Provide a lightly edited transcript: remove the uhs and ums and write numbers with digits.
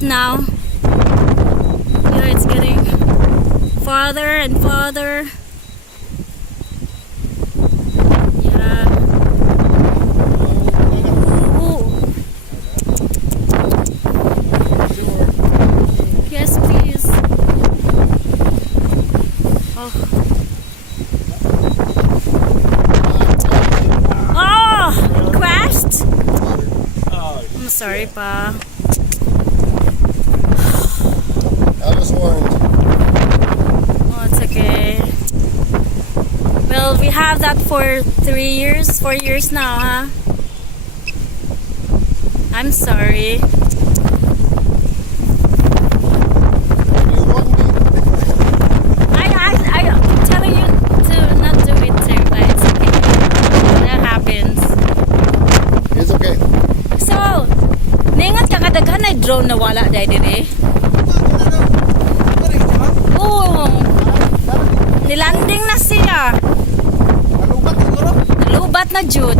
up now. Yeah, it's getting farther and farther. Yeah. Ooh. Yes, please. Oh. Oh, crashed. I'm sorry, pa. I was warned. Oh, it's okay. Well, we have that for 4 years now, huh? I'm sorry. You warned me. I'm telling you to not do it, sir, but it's okay. That happens. It's okay. So, ningat ka kadaghan na drone na wala dahil dire. Oo. Nilanding na siya. Nalubat siguro. Nalubat na jud.